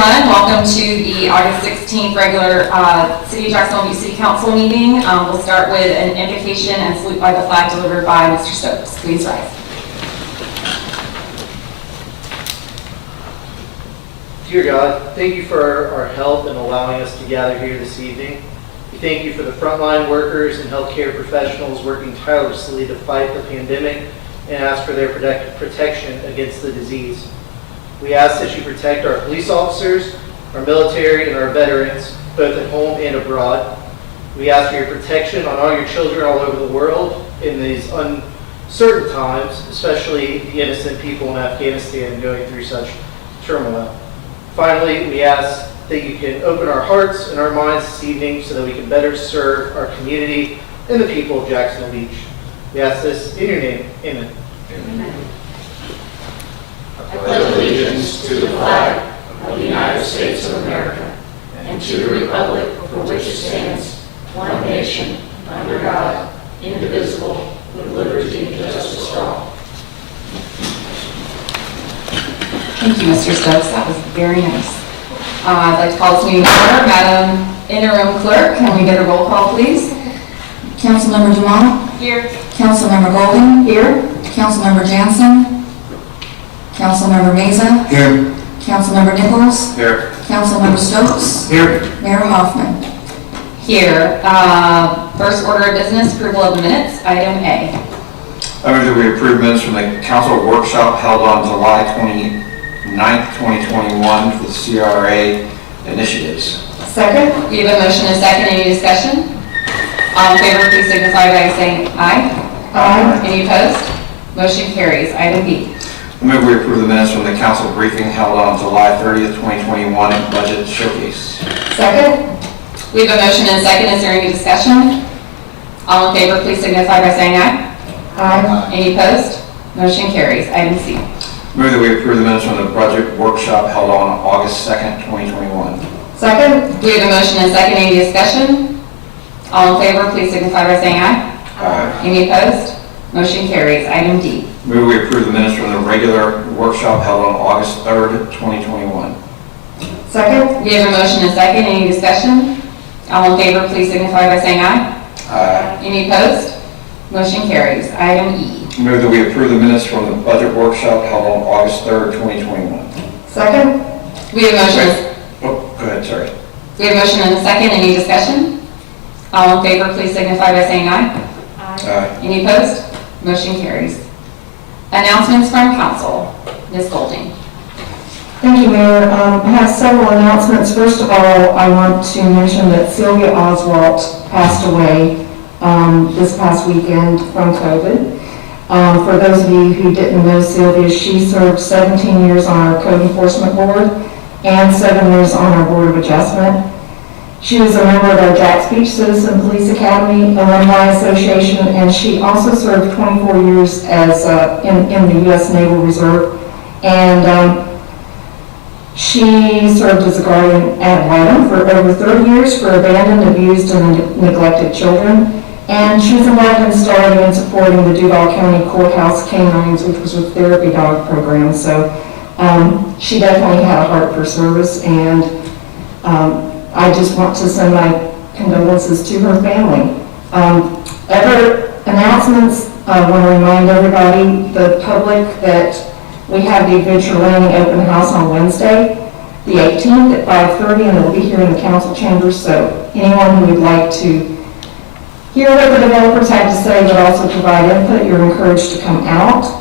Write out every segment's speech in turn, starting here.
everyone. Welcome to the August 16th regular City of Jacksonville City Council meeting. We'll start with an invocation and salute by the flag delivered by Mr. Stokes. Please rise. Dear God, thank you for our help in allowing us to gather here this evening. We thank you for the frontline workers and healthcare professionals working tirelessly to fight the pandemic and ask for their protection against the disease. We ask that you protect our police officers, our military, and our veterans, both at home and abroad. We ask for your protection on all your children all over the world in these uncertain times, especially the innocent people in Afghanistan going through such turmoil. Finally, we ask that you can open our hearts and our minds this evening so that we can better serve our community and the people of Jacksonville Beach. We ask this in your name. Amen. Amen. I pledge allegiance to the flag of the United States of America and to the republic for which it stands, one nation, under God, indivisible, with liberty and justice for all. Thank you, Mr. Stokes. That was very nice. I'd like to call this meeting to order. Madam Interim Clerk, can we get a roll call, please? Councilmember Dumont? Here. Councilmember Golden? Here. Councilmember Jansen? Councilmember Meza? Here. Councilmember Nichols? Here. Councilmember Stokes? Here. Mayor Hoffman? Here. First order of business, approval of the minutes. Item A. I move that we approve minutes from the council workshop held on July 29th, 2021 for the CRA initiatives. Second. We have a motion and a second. Any discussion? All in favor, please signify by saying aye. Aye. Any opposed? Motion carries. Item B. I move we approve the minutes from the council briefing held on July 30th, 2021 and budget showcase. Second. We have a motion and a second. Is there any discussion? All in favor, please signify by saying aye. Aye. Any opposed? Motion carries. Item C. Move that we approve the minutes from the budget workshop held on August 2nd, 2021. Second. We have a motion and a second. Any discussion? All in favor, please signify by saying aye. Aye. Any opposed? Motion carries. Item D. Move we approve the minutes from the regular workshop held on August 3rd, 2021. Second. We have a motion and a second. Any discussion? All in favor, please signify by saying aye. Aye. Any opposed? Motion carries. Item E. Move that we approve the minutes from the budget workshop held on August 3rd, 2021. Second. We have a motion. Oh, go ahead, sorry. We have a motion and a second. Any discussion? All in favor, please signify by saying aye. Aye. Any opposed? Motion carries. Announcements from council. Ms. Golding. Thank you, Mayor. I have several announcements. First of all, I want to mention that Sylvia Oswalt passed away this past weekend from COVID. For those of you who didn't know Sylvia, she served 17 years on our Code Enforcement Board and 7 years on our Board of Adjustment. She was a member of our Jacks Beach Citizen Police Academy Alumni Association, and she also served 24 years as in the U.S. Naval Reserve. And she served as a guardian ad litem for over 30 years for abandoned, abused, and neglected children. And she was involved in starting and supporting the Duval County Courthouse Canines, which was a therapy dog program. So she definitely had a heart for service, and I just want to send my condolences to her family. Other announcements, I want to remind everybody, the public, that we have the Adventure Landing open house on Wednesday, the 18th at 5:30, and it'll be here in the council chambers. So anyone who would like to hear what the developers have to say, but also provide input, you're encouraged to come out.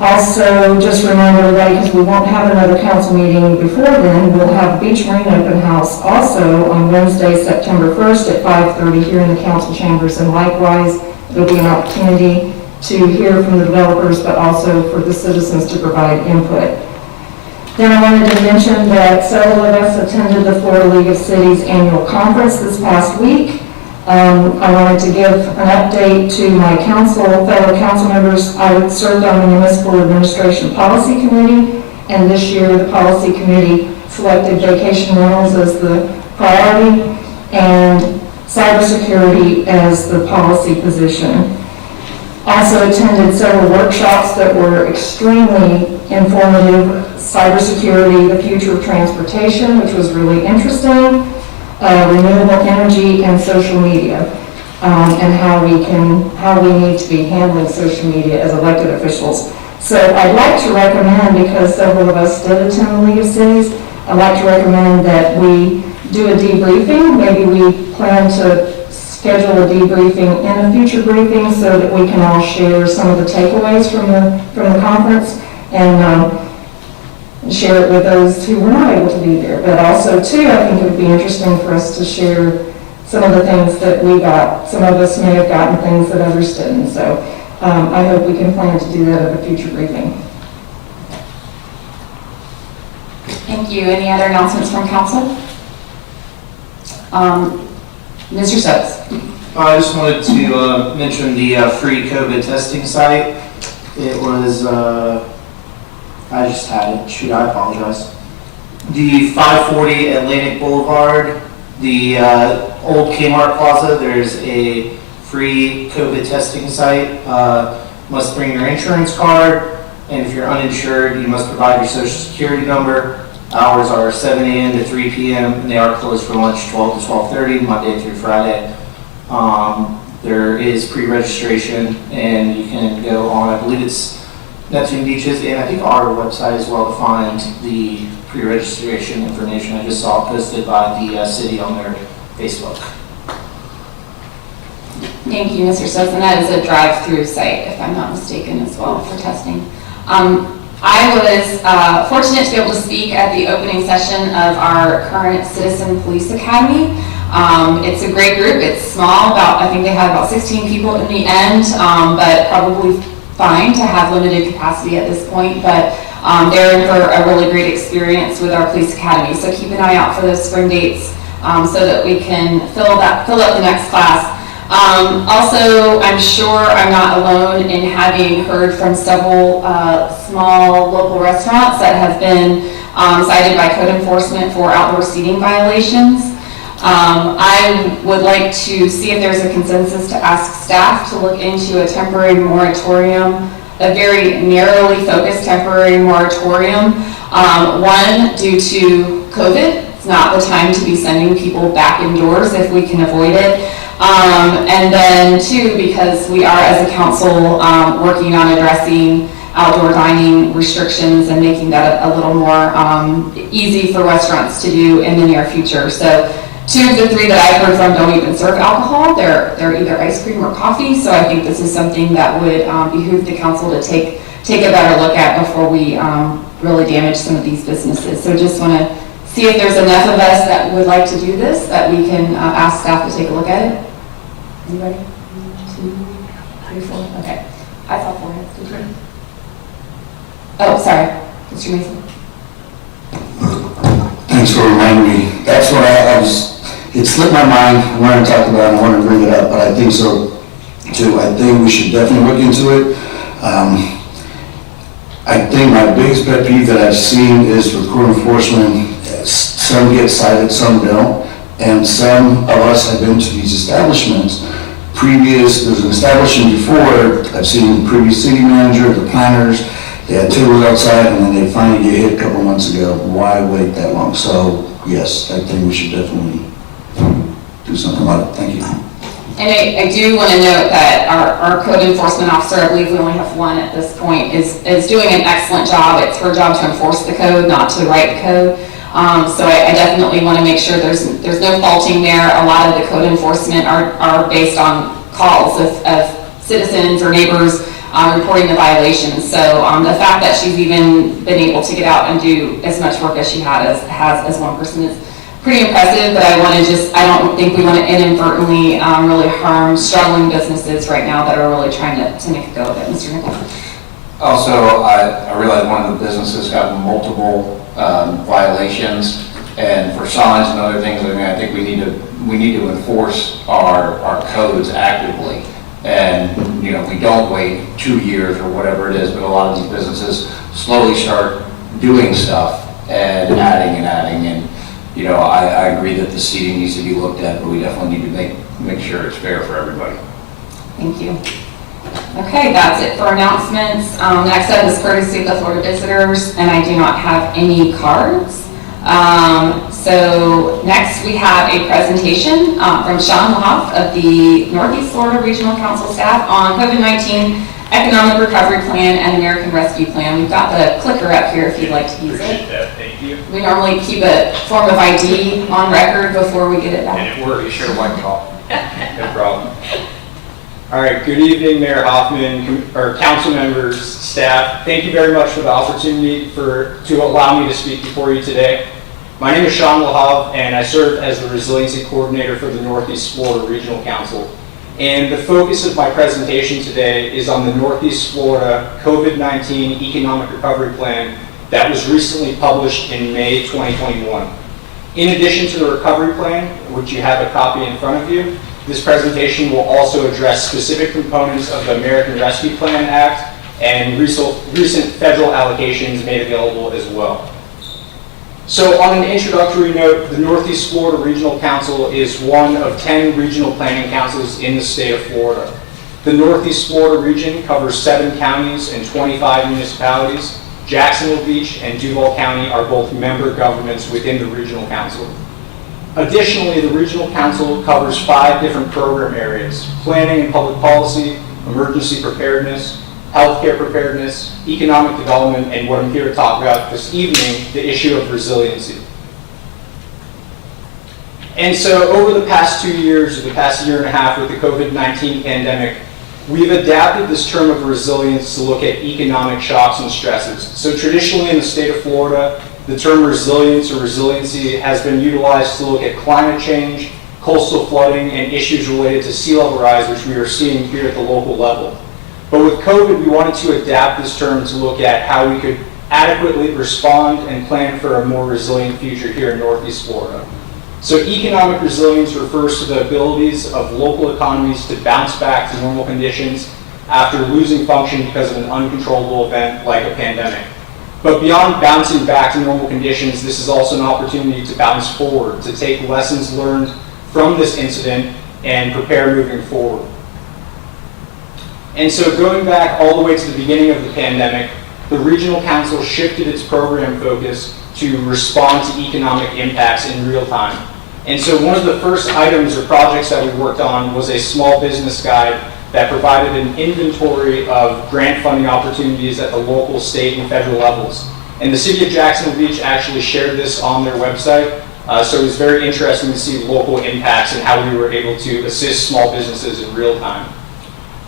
Also, just remind everybody, because we won't have another council meeting before then, we'll have Beach Marine Open House also on Wednesday, September 1st at 5:30 here in the council chambers. And likewise, there'll be an opportunity to hear from the developers, but also for the citizens to provide input. Then I wanted to mention that several of us attended the Florida League of Cities annual conference this past week. I wanted to give an update to my fellow council members. I served on the Municipal Administration Policy Committee, and this year the Policy Committee selected vacation rentals as the priority and cybersecurity as the policy position. Also attended several workshops that were extremely informative: cybersecurity, the future of transportation, which was really interesting, renewable energy, and social media, and how we need to be handling social media as elected officials. So I'd like to recommend, because several of us did attend the League of Cities, I'd like to recommend that we do a debriefing. Maybe we plan to schedule a debriefing in a future briefing so that we can all share some of the takeaways from the conference and share it with those who were not able to be there. But also, too, I think it would be interesting for us to share some of the things that we got. Some of us may have gotten things that others didn't. So I hope we can plan to do that at a future briefing. Thank you. Any other announcements from council? Mr. Stokes. I just wanted to mention the free Kovit testing site. It was, I just had it. Shoot, I apologize. The 540 Atlantic Boulevard, the old Kmart Plaza, there's a free Kovit testing site. Must bring your insurance card, and if you're uninsured, you must provide your social security number. Hours are 7 a.m. to 3 p.m. and they are closed for lunch 12 to 12:30, Monday through Friday. There is pre-registration, and you can go on, I believe it's Neptune Beaches, and I think our website as well to find the pre-registration information. I just saw it posted by the city on their Facebook. Thank you, Mr. Stokes. And that is a drive-through site, if I'm not mistaken, as well for testing. I was fortunate to be able to speak at the opening session of our current Citizen Police Academy. It's a great group. It's small. I think they had about 16 people in the end, but probably fine to have limited capacity at this point. But they're in for a really great experience with our police academy. So keep an eye out for those spring dates so that we can fill up the next class. Also, I'm sure I'm not alone in having heard from several small local restaurants that have been cited by code enforcement for outdoor seating violations. I would like to see if there's a consensus to ask staff to look into a temporary moratorium, a very narrowly focused temporary moratorium. One, due to COVID, it's not the time to be sending people back indoors if we can avoid it. And then two, because we are as a council working on addressing outdoor dining restrictions and making that a little more easy for restaurants to do in the near future. So 2 of the 3 that I've heard from don't even serve alcohol. They're either ice cream or coffee. So I think this is something that would behoove the council to take a better look at before we really damage some of these businesses. So just want to see if there's enough of us that would like to do this, that we can ask staff to take a look at it. Anybody? 2, 3, 4? Okay. I saw 4 heads. Did you? Oh, sorry. Mr. Mason. Thanks for reminding me. That's what I was, it slipped my mind. I wanted to talk about it, I wanted to bring it up, but I think so too. I think we should definitely look into it. I think my biggest pet peeve that I've seen is with code enforcement, some get cited, some don't. And some of us have been to these establishments. There's an establishment before, I've seen the previous city manager, the planners, they had tables outside and then they finally get hit a couple months ago. Why wait that long? So yes, I think we should definitely do something about it. Thank you. And I do want to note that our code enforcement officer, I believe we only have one at this point, is doing an excellent job. It's her job to enforce the code, not to write the code. So I definitely want to make sure there's no faulting there. A lot of the code enforcement are based on calls of citizens or neighbors reporting the violations. So the fact that she's even been able to get out and do as much work as she has as one person is pretty impressive. But I don't think we want to inadvertently really harm struggling businesses right now that are really trying to make a go of it. Mr. Nichols. Also, I realize one of the businesses got multiple violations, and for signs and other things, I mean, I think we need to enforce our codes actively. And, you know, we don't wait 2 years or whatever it is, but a lot of these businesses slowly start doing stuff and adding. And, you know, I agree that the seating needs to be looked at, but we definitely need to make sure it's fair for everybody. Thank you. Okay, that's it for announcements. Next up is courtesy of the Florida visitors, and I do not have any cards. So next we have a presentation from Sean Lahoff of the Northeast Florida Regional Council staff on COVID-19 Economic Recovery Plan and American Rescue Plan. We've got the clicker up here if you'd like to use it. Appreciate that, thank you. We normally keep a form of ID on record before we get it back. And it works. Sure, white call. No problem. All right, good evening, Mayor Hoffman, or council members, staff. Thank you very much for the opportunity to allow me to speak before you today. My name is Sean Lahav, and I serve as the Resiliency Coordinator for the Northeast Florida Regional Council. And the focus of my presentation today is on the Northeast Florida COVID-19 Economic Recovery Plan that was recently published in May 2021. In addition to the recovery plan, which you have a copy in front of you, this presentation will also address specific components of the American Rescue Plan Act and recent federal allocations made available as well. So on an introductory note, the Northeast Florida Regional Council is one of 10 regional planning councils in the state of Florida. The Northeast Florida region covers 7 counties and 25 municipalities. Jacksonville Beach and Duval County are both member governments within the Regional Council. Additionally, the Regional Council covers 5 different program areas: planning and public policy, emergency preparedness, healthcare preparedness, economic development, and what I'm here to talk about this evening, the issue of resiliency. And so over the past 2 years, or the past year and a half with the COVID-19 pandemic, we've adapted this term of resilience to look at economic shocks and stresses. So traditionally in the state of Florida, the term resilience or resiliency has been utilized to look at climate change, coastal flooding, and issues related to sea level rise, which we are seeing here at the local level. But with COVID, we wanted to adapt this term to look at how we could adequately respond and plan for a more resilient future here in Northeast Florida. So economic resilience refers to the abilities of local economies to bounce back to normal conditions after losing function because of an uncontrollable event like a pandemic. But beyond bouncing back to normal conditions, this is also an opportunity to bounce forward, to take lessons learned from this incident and prepare moving forward. And so going back all the way to the beginning of the pandemic, the Regional Council shifted its program focus to respond to economic impacts in real time. And so one of the first items or projects that we worked on was a small business guide that provided an inventory of grant funding opportunities at the local, state, and federal levels. And the City of Jacksonville Beach actually shared this on their website, so it was very interesting to see local impacts and how we were able to assist small businesses in real time.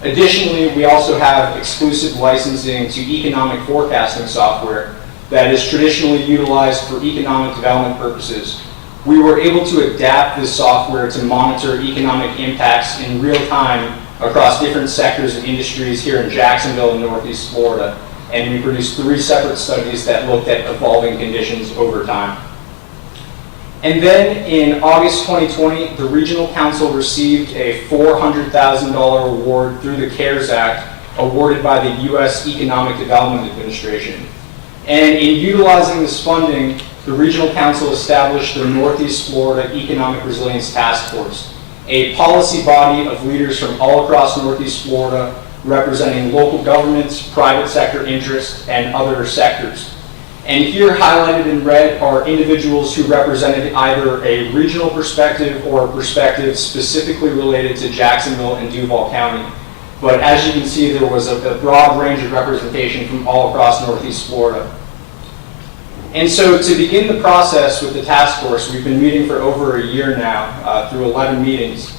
Additionally, we also have exclusive licensing to economic forecasting software that is traditionally utilized for economic development purposes. We were able to adapt this software to monitor economic impacts in real time across different sectors and industries here in Jacksonville and Northeast Florida. And we produced 3 separate studies that looked at evolving conditions over time. And then in August 2020, the Regional Council received a $400,000 award through the CARES Act awarded by the U.S. Economic Development Administration. And in utilizing this funding, the Regional Council established the Northeast Florida Economic Resilience Task Force, a policy body of leaders from all across Northeast Florida representing local governments, private sector interests, and other sectors. And here highlighted in red are individuals who represented either a regional perspective or a perspective specifically related to Jacksonville and Duval County. But as you can see, there was a broad range of representation from all across Northeast Florida. And so to begin the process with the task force, we've been meeting for over a year now through 11 meetings.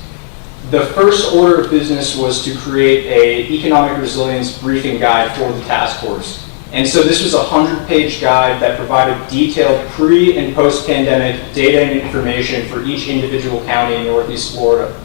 The first order of business was to create an economic resilience briefing guide for the task force. And so this was a 100-page guide that provided detailed pre- and post-pandemic data and information for each individual county in Northeast Florida.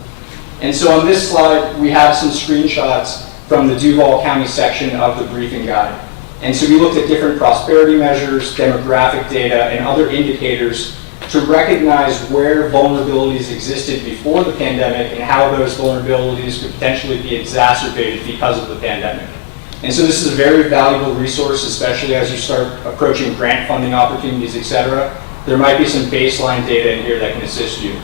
And so on this slide, we have some screenshots from the Duval County section of the briefing guide. And so we looked at different prosperity measures, demographic data, and other indicators to recognize where vulnerabilities existed before the pandemic and how those vulnerabilities could potentially be exacerbated because of the pandemic. And so this is a very valuable resource, especially as you start approaching grant funding opportunities, et cetera. There might be some baseline data in here that can assist you.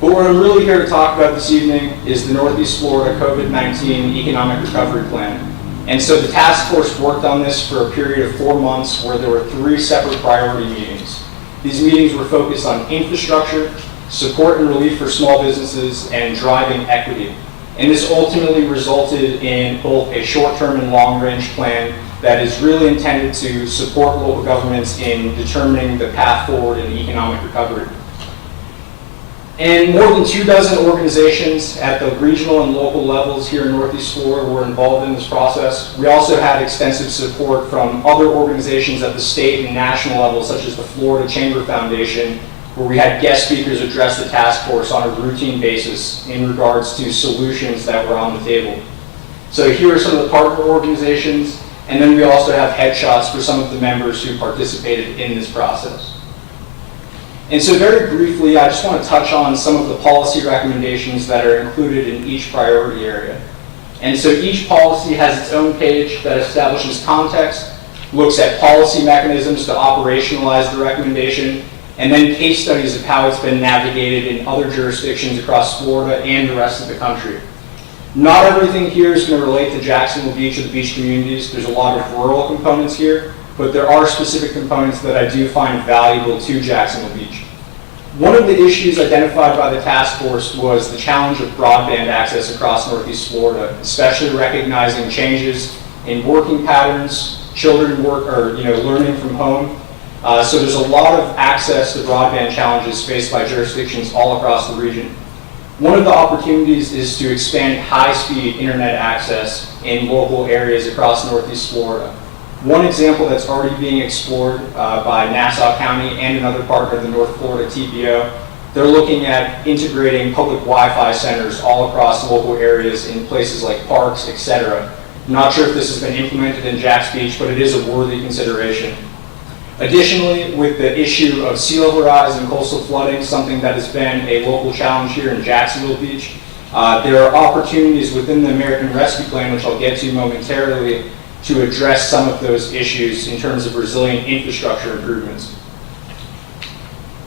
But what I'm really here to talk about this evening is the Northeast Florida COVID-19 Economic Recovery Plan. And so the task force worked on this for a period of 4 months where there were 3 separate priority meetings. These meetings were focused on infrastructure, support and relief for small businesses, and driving equity. And this ultimately resulted in both a short-term and long-range plan that is really intended to support local governments in determining the path forward in economic recovery. And more than 24 organizations at the regional and local levels here in Northeast Florida were involved in this process. We also had extensive support from other organizations at the state and national level, such as the Florida Chamber Foundation, where we had guest speakers address the task force on a routine basis in regards to solutions that were on the table. So here are some of the partner organizations, and then we also have headshots for some of the members who participated in this process. And so very briefly, I just want to touch on some of the policy recommendations that are included in each priority area. And so each policy has its own page that establishes context, looks at policy mechanisms to operationalize the recommendation, and then case studies of how it's been navigated in other jurisdictions across Florida and the rest of the country. Not everything here is going to relate to Jacksonville Beach or the beach communities. There's a lot of rural components here, but there are specific components that I do find valuable to Jacksonville Beach. One of the issues identified by the task force was the challenge of broadband access across Northeast Florida, especially recognizing changes in working patterns, children learning from home. So there's a lot of access to broadband challenges faced by jurisdictions all across the region. One of the opportunities is to expand high-speed internet access in local areas across Northeast Florida. One example that's already being explored by Nassau County and another partner, the North Florida TPO, they're looking at integrating public Wi-Fi centers all across local areas in places like parks, etc. Not sure if this has been implemented in Jacks Beach, but it is a worthy consideration. Additionally, with the issue of sea level rise and coastal flooding, something that has been a local challenge here in Jacksonville Beach, there are opportunities within the American Rescue Plan, which I'll get to momentarily, to address some of those issues in terms of resilient infrastructure improvements.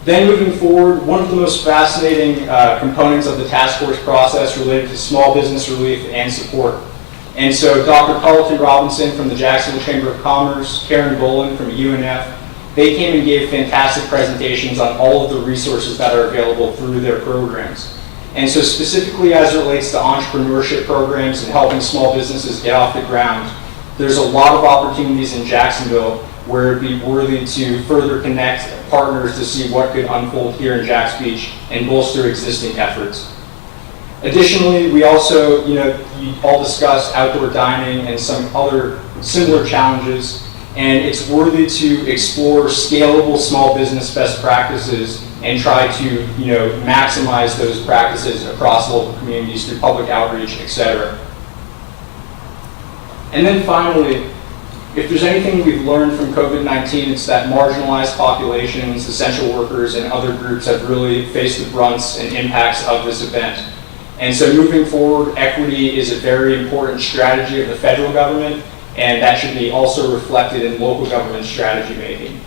Then moving forward, one of the most fascinating components of the task force process related to small business relief and support. And so Dr. Carlton Robinson from the Jacksonville Chamber of Commerce, Karen Boland from UNF, they came and gave fantastic presentations on all of the resources that are available through their programs. And so specifically as it relates to entrepreneurship programs and helping small businesses get off the ground, there's a lot of opportunities in Jacksonville where it'd be worthy to further connect partners to see what could unfold here in Jacks Beach and bolster existing efforts. Additionally, we also, you all discussed outdoor dining and some other similar challenges, and it's worthy to explore scalable small business best practices and try to, maximize those practices across local communities through public outreach, etc. And then finally, if there's anything we've learned from COVID-19, it's that marginalized populations, essential workers, and other groups have really faced the brunts and impacts of this event. And so moving forward, equity is a very important strategy of the federal government, and that should be also reflected in local government strategy making.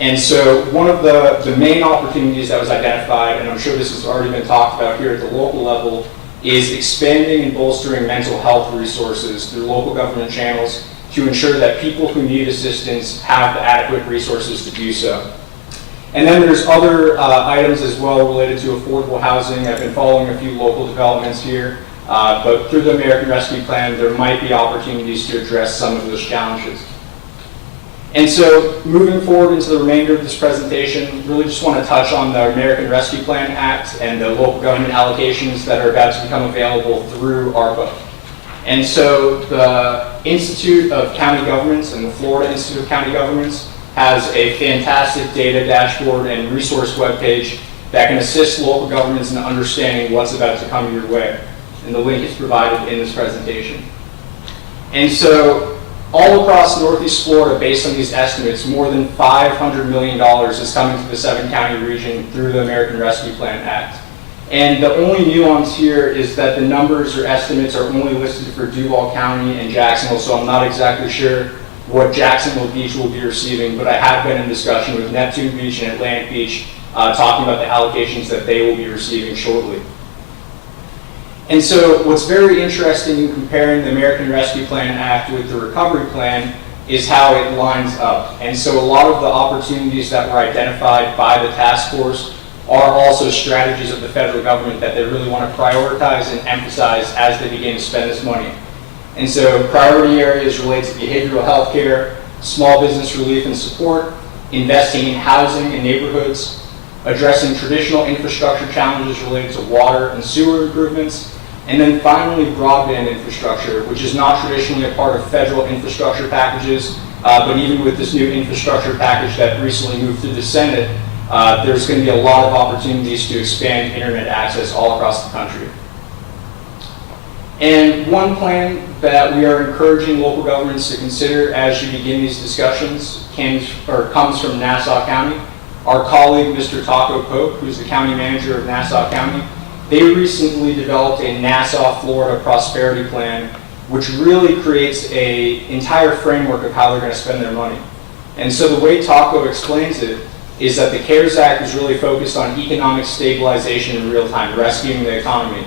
And so one of the main opportunities that was identified, and I'm sure this has already been talked about here at the local level, is expanding and bolstering mental health resources through local government channels to ensure that people who need assistance have the adequate resources to do so. And then there's other items as well related to affordable housing. I've been following a few local developments here, but through the American Rescue Plan, there might be opportunities to address some of those challenges. And so moving forward into the remainder of this presentation, really just want to touch on the American Rescue Plan Act and the local government allocations that are about to become available through ARPA. And so the Institute of County Governments and the Florida Institute of County Governments has a fantastic data dashboard and resource webpage that can assist local governments in understanding what's about to come your way. And the link is provided in this presentation. And so all across Northeast Florida, based on these estimates, more than $500 million is coming to the 7-county region through the American Rescue Plan Act. And the only nuance here is that the numbers or estimates are only listed for Duval County and Jacksonville, so I'm not exactly sure what Jacksonville Beach will be receiving, but I have been in discussion with Neptune Beach and Atlantic Beach talking about the allocations that they will be receiving shortly. And so what's very interesting in comparing the American Rescue Plan Act with the Recovery Plan is how it lines up. And so a lot of the opportunities that were identified by the task force are also strategies of the federal government that they really want to prioritize and emphasize as they begin to spend this money. And so priority areas relate to behavioral health care, small business relief and support, investing in housing and neighborhoods, addressing traditional infrastructure challenges related to water and sewer improvements, and then finally broadband infrastructure, which is not traditionally a part of federal infrastructure packages, but even with this new infrastructure package that recently moved through the Senate, there's going to be a lot of opportunities to expand internet access all across the country. And one plan that we are encouraging local governments to consider as you begin these discussions comes from Nassau County. Our colleague, Mr. Taco Pope, who's the county manager of Nassau County, they recently developed a Nassau, Florida Prosperity Plan, which really creates an entire framework of how they're going to spend their money. And so the way Taco explains it is that the CARES Act is really focused on economic stabilization in real time, rescuing the economy.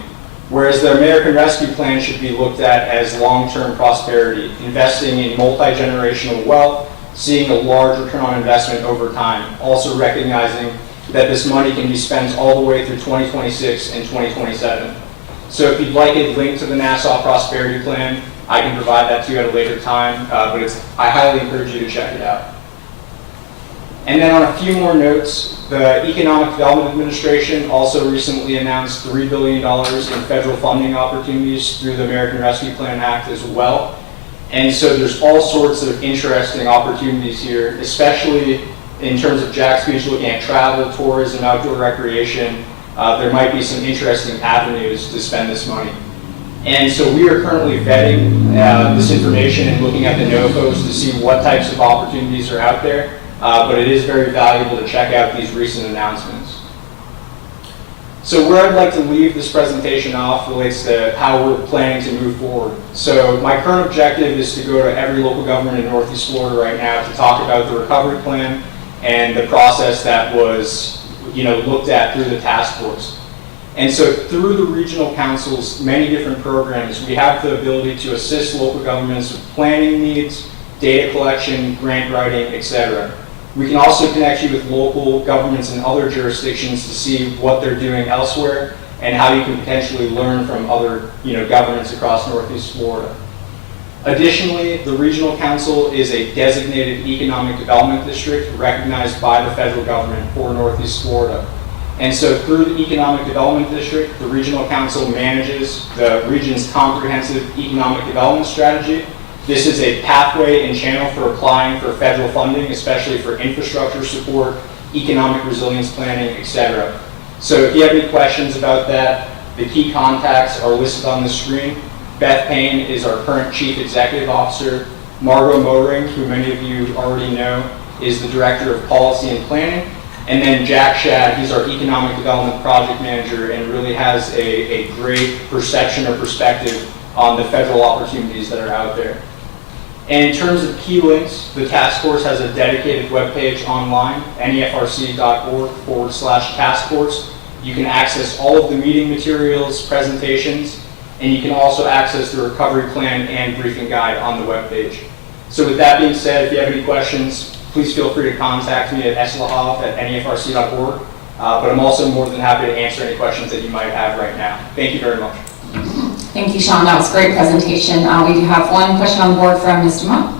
Whereas the American Rescue Plan should be looked at as long-term prosperity, investing in multi-generational wealth, seeing a large return on investment over time, also recognizing that this money can be spent all the way through 2026 and 2027. So if you'd like a link to the Nassau Prosperity Plan, I can provide that to you at a later time, but I highly encourage you to check it out. And then on a few more notes, the Economic Development Administration also recently announced $3 billion in federal funding opportunities through the American Rescue Plan Act as well. And so there's all sorts of interesting opportunities here, especially in terms of Jack's speech looking at travel, tourism, outdoor recreation. There might be some interesting avenues to spend this money. And so we are currently vetting this information and looking at the NOFOs to see what types of opportunities are out there. But it is very valuable to check out these recent announcements. So where I'd like to leave this presentation off relates to how we're planning to move forward. So my current objective is to go to every local government in Northeast Florida right now to talk about the recovery plan and the process that was looked at through the task force. And so through the regional councils, many different programs, we have the ability to assist local governments with planning needs, data collection, grant writing, etc. We can also connect you with local governments in other jurisdictions to see what they're doing elsewhere and how you can potentially learn from other governments across Northeast Florida. Additionally, the Regional Council is a designated economic development district recognized by the federal government for Northeast Florida. And so through the Economic Development District, the Regional Council manages the region's comprehensive economic development strategy. This is a pathway and channel for applying for federal funding, especially for infrastructure support, economic resilience planning, etc. So if you have any questions about that, the key contacts are listed on the screen. Beth Payne is our current Chief Executive Officer. Margot Moering, who many of you already know, is the Director of Policy and Planning. And then Jack Shad, he's our Economic Development Project Manager and really has a great perception or perspective on the federal opportunities that are out there. And in terms of key links, the task force has a dedicated webpage online, nefrc.org/task force. You can access all of the meeting materials, presentations, and you can also access the recovery plan and briefing guide on the webpage. So with that being said, if you have any questions, please feel free to contact me at slahoff@nefrc.org. But I'm also more than happy to answer any questions that you might have right now. Thank you very much. Thank you, Sean. That was a great presentation. We do have one question on the board from Ms. Dumont.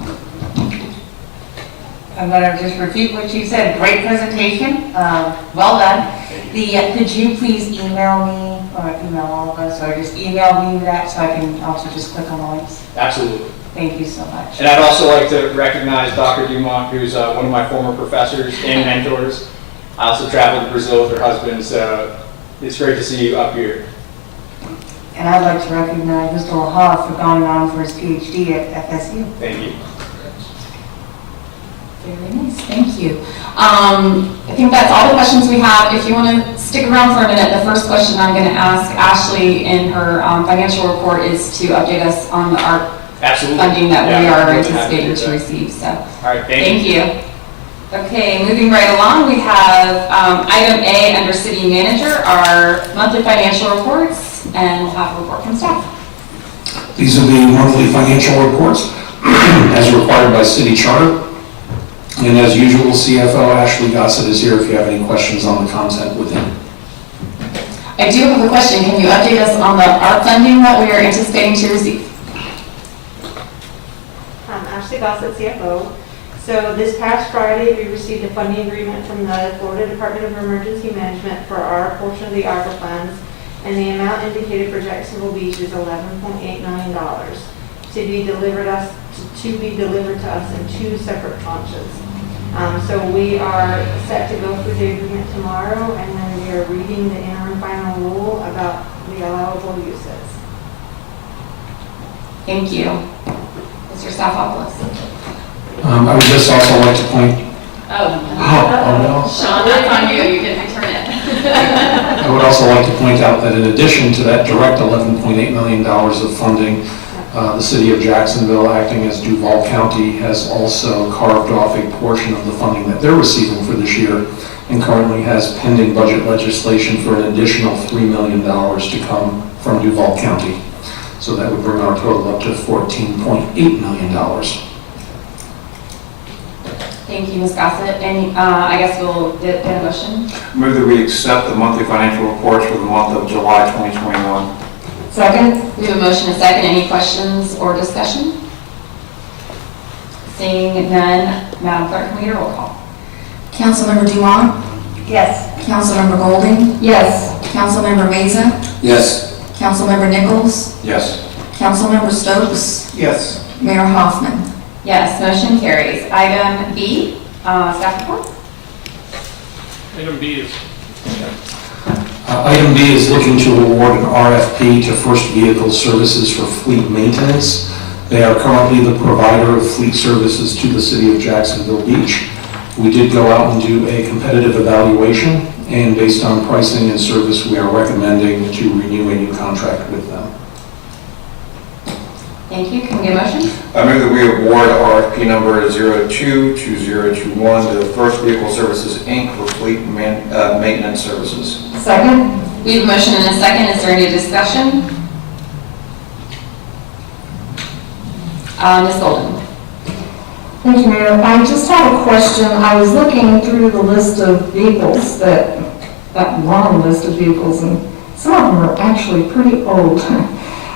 I'm going to just repeat what you said. Great presentation. Well done. Could you please email me or email all of us, or just email me that so I can also just click on the links? Absolutely. Thank you so much. And I'd also like to recognize Dr. Dumont, who's one of my former professors and mentors. I also traveled to Brazil with her husband, so it's great to see you up here. And I'd like to recognize Mr. Lahar for going on for his PhD at FSU. Thank you. Very nice, thank you. I think that's all the questions we have. If you want to stick around for a minute, the first question I'm going to ask Ashley in her financial report is to update us on our Absolutely. funding that we Yeah, are I'm more than happy anticipating do to that. receive. So, All right, thank you. Thank you. Okay, moving right along, we have item A under city manager, our monthly financial reports, and we'll have a report from staff. These are the monthly financial reports as required by city charter. And as usual, CFO Ashley Gossett is here if you have any questions on the content within. I do have a question. Can you update us on the ARP funding that we are anticipating to receive? Ashley Gossett, CFO. So this past Friday, we received a funding agreement from the Florida Department of Emergency Management for our portion of the ARPA funds, and the amount indicated for Jacksonville Beach is $11.8 million to be delivered to us in 2 separate tranches. So we are set to go through the agreement tomorrow, and then we are reading the interim final rule about the allowable uses. Thank you. Mr. Staffopoulos. I would just also like to point, Oh, Sean, that's on you. You can return it. I would also like to point out that in addition to that direct $11.8 million of funding, the city of Jacksonville, acting as Duval County, has also carved off a portion of the funding that they're receiving for this year and currently has pending budget legislation for an additional $3 million to come from Duval County. So that would bring our total up to $14.8 million. Thank you, Ms. Gossett. And I guess we'll get a motion. Move that we accept the monthly financial reports for the month of July 2021. Second? We have a motion and a second. Any questions or discussion? Seeing none, Madam Clerk, can we get a roll call? Councilmember Dumont, Yes. Councilmember Golding, Yes. Councilmember Meza, Yes. Councilmember Nichols, Yes. Councilmember Stokes, Yes. Mayor Hoffman. Yes, motion carries. Item B, staff report. Item B is Item B is looking to award an RFP to First Vehicle Services for fleet maintenance. They are currently the provider of fleet services to the city of Jacksonville Beach. We did go out and do a competitive evaluation, and based on pricing and service, we are recommending to renew a new contract with them. Thank you. Can we get a motion? I move that we award RFP number 022021 to First Vehicle Services, Inc. for fleet maintenance services. Second? We have a motion and a second. Is there any discussion? Ms. Golden. Thank you, Mayor. I just have a question. I was looking through the list of vehicles, that long list of vehicles, and some of them are actually pretty old.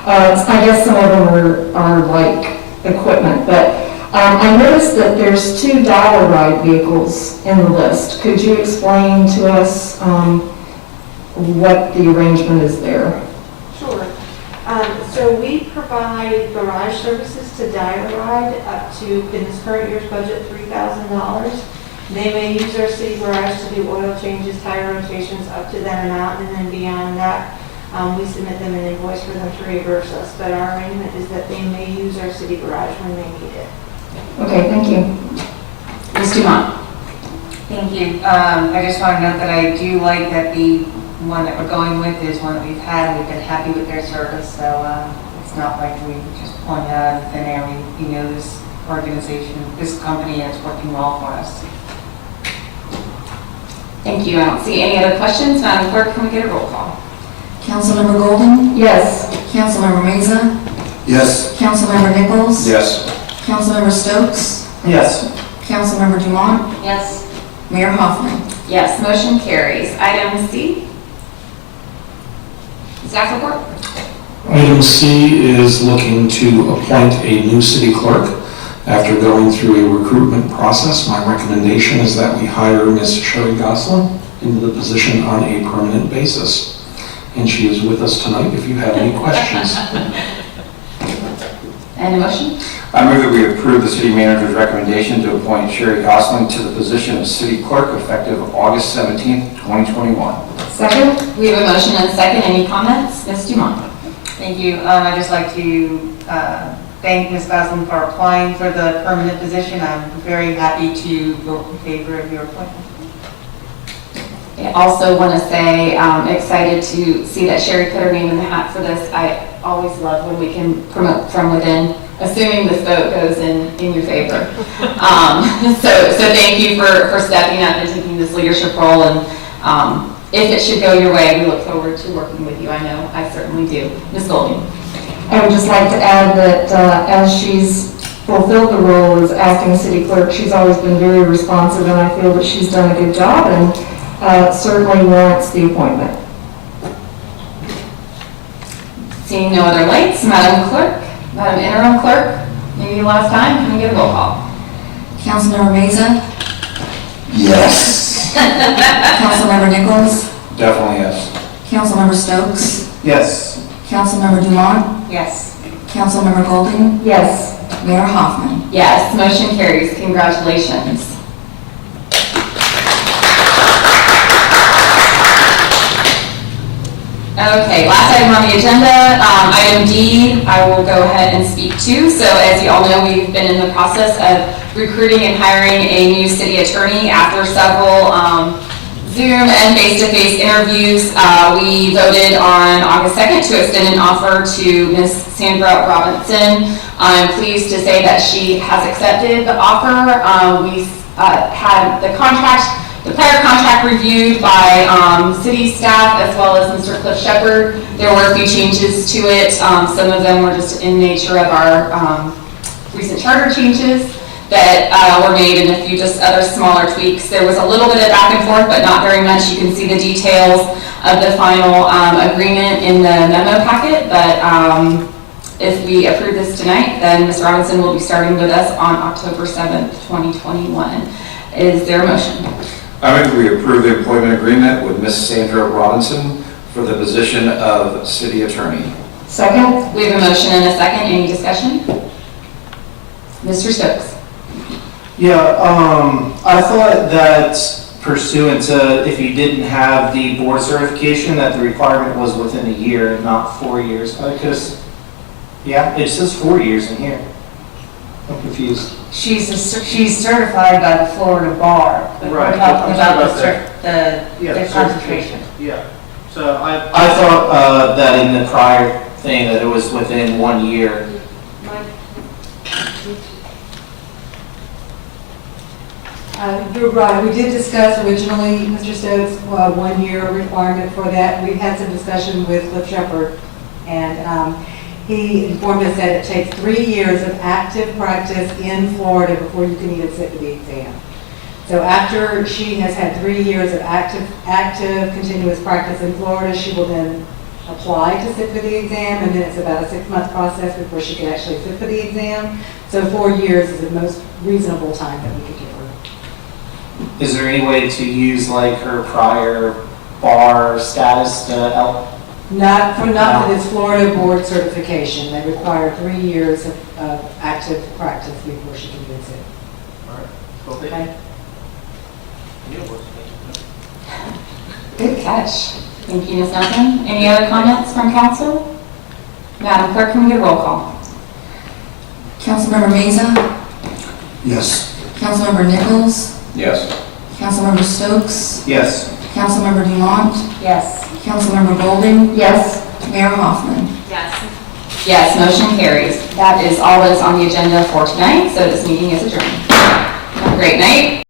I guess some of them are like equipment, but I noticed that there's 2 dollar ride vehicles in the list. Could you explain to us what the arrangement is there? Sure. So we provide garage services to Dial-A-Ride up to, in this current year's budget, $3,000. They may use our city garage to do oil changes, tire rotations up to that amount, and then beyond that, we submit them an invoice for them to reimburse us. But our arrangement is that they may use our city garage when they need it. Okay, thank you. Ms. Dumont. Thank you. I just want to note that I do like that the one that we're going with is one that we've had. We've been happy with their service, so it's not like we just point it out of thin air. We know this organization, this company, and it's working well for us. Thank you. I don't see any other questions. Madam Clerk, can we get a roll call? Councilmember Golding, Yes. Councilmember Meza, Yes. Councilmember Nichols, Yes. Councilmember Stokes, Yes. Councilmember Dumont, Yes. Mayor Hoffman. Yes, motion carries. Item C. Staff report. Item C is looking to appoint a new city clerk. After going through a recruitment process, my recommendation is that we hire Ms. Sherry Gosselin into the position on a permanent basis. And she is with us tonight if you have any questions. And a motion? I move that we approve the city manager's recommendation to appoint Sherry Gosselin to the position of city clerk effective August 17th, 2021. Second? We have a motion and a second. Any comments? Ms. Dumont. Thank you. I'd just like to thank Ms. Goslin for applying for the permanent position. I'm very happy to vote in favor of your appointment. I also want to say excited to see that Sherry put her name in the hat for this. I always love when we can promote from within. assuming this vote goes in your favor. So thank you for stepping up and taking this leadership role, and if it should go your way, we look forward to working with you. I know I certainly do. Ms. Golding. I would just like to add that as she's fulfilled the role as acting city clerk, she's always been very responsive, and I feel that she's done a good job and certainly warrants the appointment. Seeing no other lights, Madam Clerk, Madam Interim Clerk, maybe last time, can we get a roll call? Councilmember Meza, Yes. Councilmember Nichols, Definitely yes. Councilmember Stokes, Yes. Councilmember Dumont, Yes. Councilmember Golding, Yes. Mayor Hoffman. Yes, motion carries. Congratulations. Okay, last item on the agenda, item D, I will go ahead and speak to. So as you all know, we've been in the process of recruiting and hiring a new city attorney after several Zoom and face-to-face interviews. We voted on August 2nd to extend an offer to Ms. Sandra Robinson. I'm pleased to say that she has accepted the offer. We had the prior contract reviewed by city staff as well as Mr. Cliff Shepard. There were a few changes to it. Some of them were just in nature of our recent charter changes that were made, and a few just other smaller tweaks. There was a little bit of back and forth, but not very much. You can see the details of the final agreement in the memo packet, but if we approve this tonight, then Ms. Robinson will be starting with us on October 7th, 2021. Is there a motion? I move we approve the employment agreement with Ms. Sandra Robinson for the position of city attorney. Second? We have a motion and a second. Any discussion? Mr. Stokes. Yeah, I thought that pursuant to, if you didn't have the board certification, that the requirement was within a year and not 4 years. Because, yeah, it says 4 years in here. I'm confused. She's certified by the Florida Bar, but we're Right. talking I'm about talking the concentration. Yeah. So I thought that in the prior thing that it was within 1 year. You're right, we did discuss originally, Mr. Stokes, 1 year requirement for that. We've had some discussion with Cliff Shepard, and he informed us that it takes 3 years of active practice in Florida before you can even sit for the exam. So after she has had 3 years of active continuous practice in Florida, she will then apply to sit for the exam, and then it's about a 6-month process before she can actually sit for the exam. So 4 years is the most reasonable time that we could give her. Is there any way to use like her prior bar status to help? Not for this Florida board certification. They require 3 years of active practice before she can use it. All right. Okay? Good catch. Thank you, Ms. Nelson. Any other comments from council? Madam Clerk, can we get a roll call? Councilmember Meza, Yes. Councilmember Nichols, Yes. Councilmember Stokes, Yes. Councilmember Dumont, Yes. Councilmember Golding, Yes. Mayor Hoffman. Yes. Yes, motion carries. That is all that is on the agenda for tonight, so this meeting is adjourned. Have a great night.